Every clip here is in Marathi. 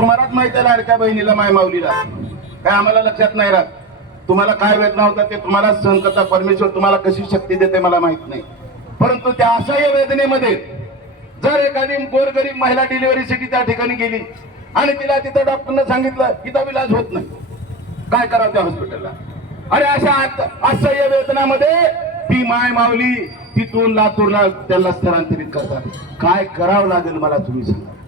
तुम्हालाच माहिती आहे लाडक्या बहिणीला माय माऊलीला. काय आम्हाला लक्षात नाही राहत. तुम्हाला काय वेदना होता ते तुम्हाला सहन करता परमेश्वर तुम्हाला कशी शक्ती देते मला माहीत नाही. परंतु त्या असह्य वेदनेमध्ये जर एखादी गोरगरीब महिला डिलिव्हरीसाठी त्या ठिकाणी गेली आणि तिला तिथं डॉक्टरनं सांगितलं तिचा इलाज होत नाही. काय करावं त्या हॉस्पिटलला अरे अशा असह्य वेदनामध्ये ती माय माऊली तिथून लातूरला त्याला स्थलांतरित करतात. काय करावं लागेल मला तुम्ही सांगा.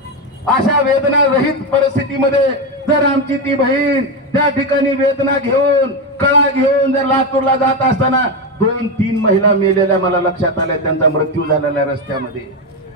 अशा वेदना रहित परिस्थितीमध्ये जर आमची ती बहीण त्या ठिकाणी वेदना घेऊन कळा घेऊन जर लातूरला जात असताना दोन तीन महिला मेलेल्या मला लक्षात आल्या त्यांचा मृत्यू झालेला रस्त्यामध्ये.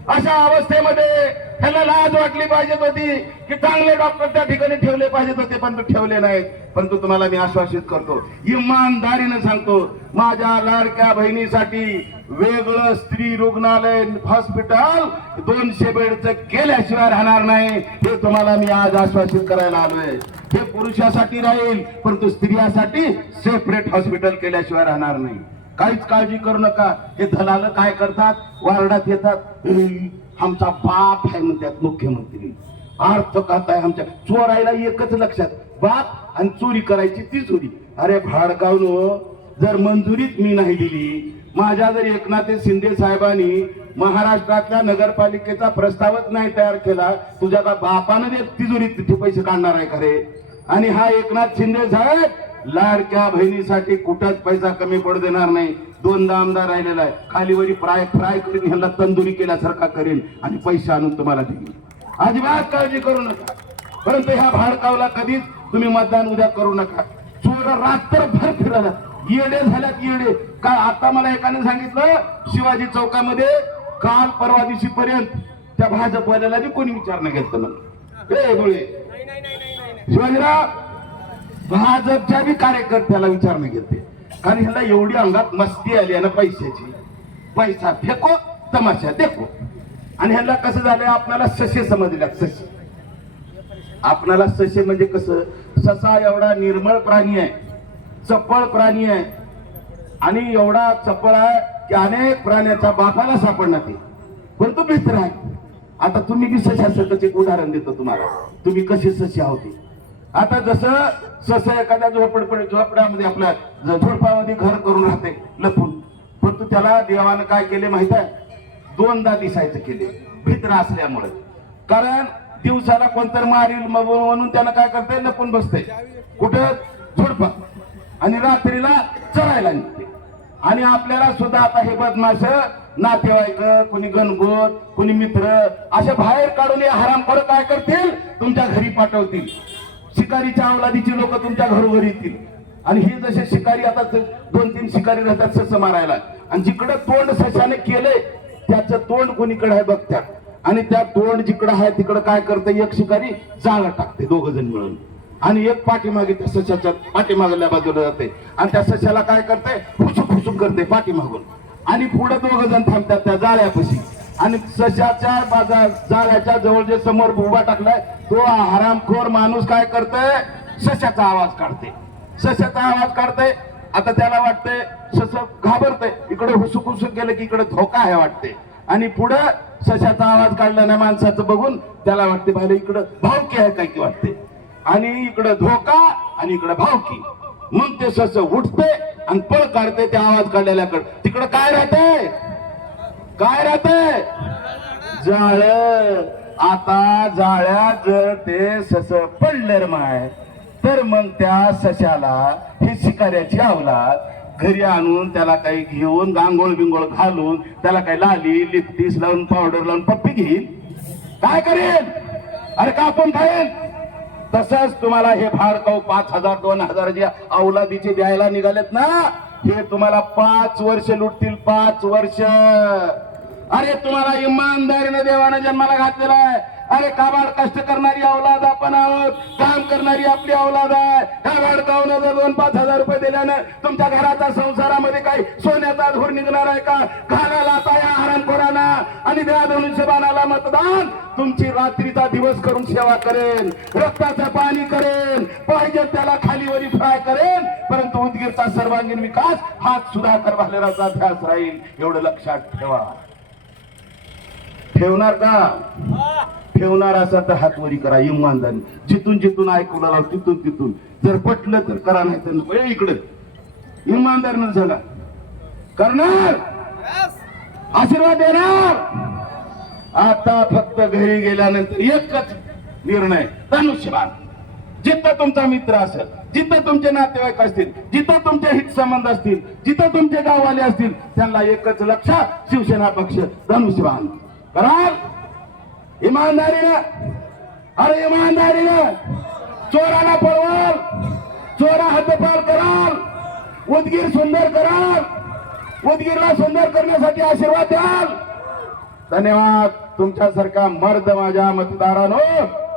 अशा अवस्थेमध्ये ह्याला लाज वाटली पाहिजेत होती की चांगले डॉक्टर त्या ठिकाणी ठेवले पाहिजेत होते पण ठेवले नाहीत. परंतु तुम्हाला मी आश्वासित करतो इमानदारीनं सांगतो माझ्या लाडक्या बहिणीसाठी वेगळं स्त्री रुग्णालय हॉस्पिटल दोनशे बेडचं केल्याशिवाय राहणार नाही हे तुम्हाला मी आज आश्वासित करायला आलोय. हे पुरुषासाठी राहील परंतु स्त्रियासाठी सेपरेट हॉस्पिटल केल्याशिवाय राहणार नाही. काहीच काळजी करू नका. हे दलाल काय करतात? वार्डात येतात. आमचा बाप आहे म्हणतात मुख्यमंत्री. अर्थ कथा आहे आमच्या. चोरायला एकच लक्षात. बाप आणि चोरी करायची ती चोरी. अरे भाडकावनो हो? जर मंजुरीच मी नाही दिली माझ्या जर एकनाथ शिंदे साहेबांनी महाराष्ट्रातल्या नगरपालिकेचा प्रस्तावच नाही तयार केला तुझ्या बापानं तिजोरीत तिथे पैसे काढणार आहे खरे आणि हा एकनाथ शिंदे साहेब लाडक्या बहिणीसाठी कुठंच पैसा कमी पडू देणार नाही. दोनदा आमदार राहिलेला आहे. खालीवरी फ्राय फ्राय करून ह्याला तंदुरी केल्यासारखा करेन आणि पैसे आणून तुम्हाला देईन. अजिबात काळजी करू नका. परंतु ह्या भाडकावला कधीच तुम्ही मतदान उद्या करू नका. चोर रात्रभर फिरायला येडे झाल्यात येडे. काय आता मला एकाने सांगितलं शिवाजी चौकामध्ये काल परवा दिवशी पर्यंत त्या भाजपवाल्याला कोणी विचारणं घेतलं म्हणून. शिवाजीराव भाजपच्या बी कार्यकर्त्याला विचारणं घेते कारण ह्याला एवढी अंगात मस्ती आली आहे ना पैशाची. पैसा फेको तमाशा देखो. आणि ह्याला कसं झालंय? आपल्याला ससे समजल्यात सशे आपणाला ससे म्हणजे कसं? ससा एवढा निर्मळ प्राणी आहे चपळ प्राणी आहे. आणि एवढा चपळ आहे की अनेक प्राण्याच्या बापाला सापडणार ते परंतु मित्र आहे आता तुम्ही बी सशासकच एक उदाहरण देतो तुम्हाला. तुम्ही कसे ससे आहोत? आता जसं सस एखाद्या झोपडपड झोपड्यामध्ये आपल्या ज- झोडपामध्ये घर करून राहते लपून. परंतु त्याला देवानं काय केले माहीत आहे? दोनदा दिसायचं केले. भित्र असल्यामुळे. कारण दिवसाला कोणतर मारील मग म्हणून त्यानं काय करते लपून बसते कुठं? झोडपा. आणि रात्रीला चरायला निघते. आणि आपल्याला सुद्धा आता हे बदमाश नातेवाईक कोणी गणगोत कोणी मित्र असे बाहेर काढून हे हरामखोर काय करतील? तुमच्या घरी पाठवतील. शिकारीच्या अवलादीची लोक तुमच्या घरोघर येतील. आणि हे जसे शिकारी आता दोन तीन शिकारी राहतात सस मारायला. आणि जिकडं तोंड सशाने केलंय त्याचं तोंड कोणीकडे आहे बघत्यात आणि त्या तोंड जिकडं आहे तिकडं काय करतं एक शिकारी जाळं टाकते दोघ जण मिळून. आणि एक पाठीमागे त्या सशाच्या पाठीमागल्या बाजूला जाते. आणि त्या सशाला काय करते फुसूक फुसूक करते पाठीमागून. आणि पुढे दोघ जण थांबतात त्या जाळ्यापाशी. आणि सशाच्या बाजार जाळ्याच्या जवळ जे समोर उभा टाकलाय तो हरामखोर माणूस काय करतोय? सशाचा आवाज काढते सशाचा आवाज काढते आता त्याला वाटतंय सस घाबरते इकडे हुसुक हुसुक गेलं की इकडे धोका आहे वाटते आणि पुढं सशाचा आवाज काढला ना माणसाचं बघून त्याला वाटते पाहिलं इकडं भावकी आहे काय की वाटते आणि इकडं धोका आणि इकडं भावकी. मग ते सस उठते आणि पळ काढते ते आवाज काढलेल्याकडे तिकडं काय राहते काय राहते? जाळ. आता जाळ्यात जर ते सस पडलं माय तर मग त्या सशाला हे शिकाऱ्याची आवलात घरी आणून त्याला काही घेऊन गांगोळ बिंगोळ घालून त्याला काही लाली लिपटीस लावून पावडर लावून पप्पी घेईल? काय करेल? अरे कापून खाईल? तसंच तुम्हाला हे भाडकाव पाच हजार दोन हजार जे अवलादीचे द्यायला निघालेत ना हे तुम्हाला पाच वर्ष लुटतील पाच वर्ष. अरे तुम्हाला इमानदारीनं देवाने जन्माला घातलेला आहे. अरे काबाड कष्ट करणारी अवलाद आपण आहोत. काम करणारी आपली अवलाद आहे. काबाड भाडकावनं जर दोन पाच हजार रुपये दिल्यानं तुमच्या घराचा संसारामध्ये काही सोन्याचा धूर निघणार आहे का? घालाला ताया हरणखोरांना आणि त्या धनुष्यबाणाला मतदान. तुमची रात्रीचा दिवस करून सेवा करेन. रक्ताचं पाणी करेन. पाहिजे त्याला खालीवरी फ्राय करेन. परंतु उदगीरचा सर्वांगीण विकास हाच सुधाकर भालेरावचा ध्यास राहील. एवढं लक्षात ठेवा. ठेवणार का? ठेवणार असाल तर हातवरी करा इमानदारी. जिथून जिथून ऐकू लागला तिथून तिथून. जर पटलं तर करा नाही तर इकडं. इमानदार न झाला करणार? आशीर्वाद देणार? आता फक्त घरी गेल्यानंतर एकच निर्णय धनुष्यबाण. जिथं तुमचा मित्र असेल जिथं तुमचे नातेवाईक असतील जिथं तुमचे हित संबंध असतील जिथं तुमचे गाववाले असतील त्यांना एकच लक्ष शिवसेना पक्ष धनुष्यबाण. कराल? इमानदारीनं अरे इमानदारीनं चोराला पळवाल चोरा हद्दपार कराल उदगीर सुंदर कराल उदगीरला सुंदर करण्यासाठी आशीर्वाद द्याल. धन्यवाद तुमच्यासारखा मर्द माझ्या मतदारानो.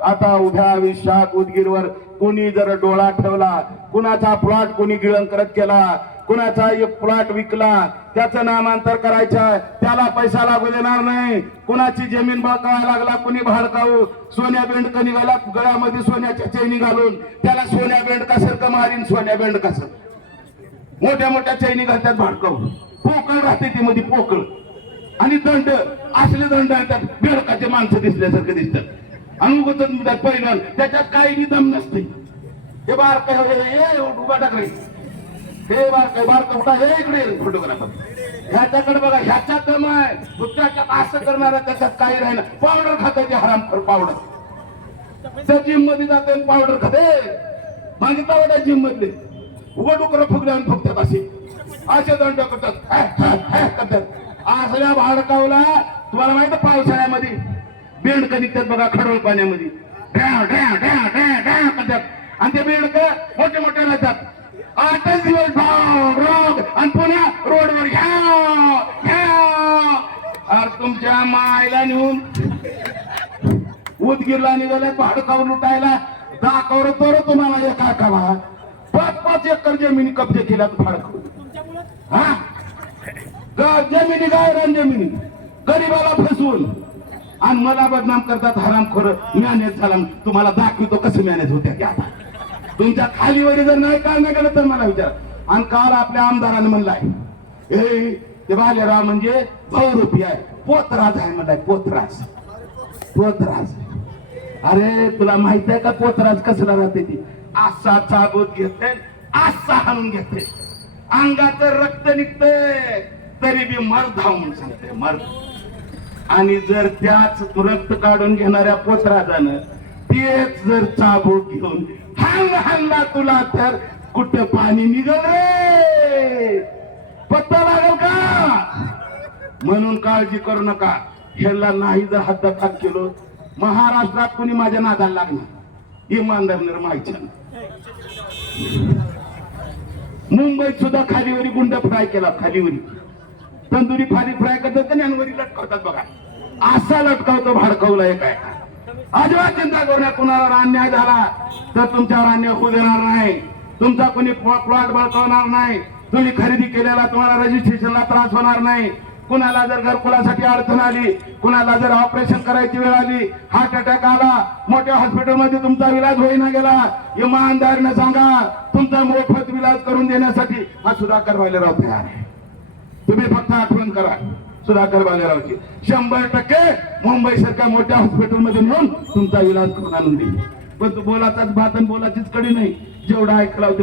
आता उभ्या आयुष्यात उदगीरवर कोणी जर डोळा ठेवला कुणाचा प्लॉट कोणी गिळंकरत केला कुणाचा एक प्लॉट विकला त्याचं नामांतर करायचं त्याला पैसा लागू देणार नाही. कुणाची जमीन बळकावा लागला कुणी भाडकावू सोन्या बेंडक निघाला गळ्यामध्ये सोन्याच्या चैनी घालून त्याला सोन्या बेंडकासारखं मारीन सोन्या बेंडकासर मोठ्या मोठ्या चैनी घालतात भाडकावू पोकळ राहते ती मध्ये पोकळ. आणि दंड असले दंड आहेत त्यात बेडकाचे माणसं दिसल्यासारखे दिसतात. अनुगत उगतच त्याच्यात काही दम नसते. हे बार काय ये उभा टाकले हे बार बार हे इकडे फोटोग्राफर. ह्याच्याकडे बघा ह्याच्यात दम आहे. दुसऱ्याच्यात असं करणार त्याच्यात काही राहिलं पावडर खात्याचे हराम पावडर. त्या जिममध्ये जाते पावडर खाते. मागितला वाटा जिम मधले उघड डोकर फुगले आणि फुगतात असे. असे दंड करतात. हॅ, करतात. असल्या भाडकावला तुम्हाला माहीत पावसाळ्यामध्ये? बेंडक निघतात बघा खडोळ पाण्यामध्ये. ढ्या, ढ्या, ढ्या, ढ्या, ढ्या करतात. आणि ते बेंडक मोठे मोठे राहतात. आठच दिवस भाव रोग आणि पुन्हा रोडवर घ्या घ्या. तुमच्या मायला नेऊन उदगीरला निघाले भाडकावर लुटायला. दाखवर तर तुम्हाला एका कावा पाच पाच एकर जमिनी कब्जे केल्यात भाडकावर हा? ग- जमिनी गायरान जमिनी. गरीबाला फसवून. आणि मला बदनाम करतात हरामखोर. मॅनेज झाला. तुम्हाला दाखवतो कसं मॅनेज होत्या की आता. तुमच्या खाली वगैरे जर नाही काल नाही केलं तर मला विचार. आणि काल आपल्या आमदाराने म्हणलाय हे ते बालेराव म्हणजे बहुरूपी आहे. पोतराज आहे म्हणलाय पोतराज. पोतराज. अरे तुला माहीत आहे का पोतराज कसला राहते ती? असा चाबूत घेते असा हाणून घेते. अंगाचं रक्त निघते तरी बी मर्द धावून म्हणून सांगते मर्द. आणि जर त्याच रक्त काढून घेणाऱ्या पोतराजानं तेच जर चाबूक घेऊन हांग हांगला तुला तर कुठं पाणी निघल रे? पत्ता लागल का? म्हणून काळजी करू नका. ह्याला नाही जर हद्दपात केलो महाराष्ट्रात कुणी माझ्या नादाला लागणार? इमानदार माहिती मुंबईत सुद्धा खालीवरी गुंड फ्राय केला खालीवरी. तंदुरी फारी फ्राय करतात आणि वरी लटकवतात बघा. असा लटकावतो भाडकवलाय काय अजिबात चिंता करू नका कुणाला अन्याय झाला तर तुमच्यावर अन्याय होऊ देणार नाही तुमचा कोणी प्लॉट बळकावणार नाही तुम्ही खरेदी केलेला तुम्हाला रजिस्ट्रेशनला त्रास होणार नाही. कुणाला जर घरकुलासाठी अडचण आली कुणाला जर ऑपरेशन करायची वेळ आली हार्ट अटॅक आला मोठ्या हॉस्पिटलमध्ये तुमचा इलाज होईना गेला इमानदारीनं सांगा तुमचा मोफत इलाज करून देण्यासाठी हा सुधाकर व्हायला राहतो तुम्ही फक्त आठवण करा. सुधाकर बालेरावची शंभर टक्के मुंबई सारख्या मोठ्या हॉस्पिटलमध्ये नेऊन तुमचा इलाज करून आणून देईल. पण तू बोलाचाच भात आणि बोलाचीच कडी नाही. जेवढा ऐकला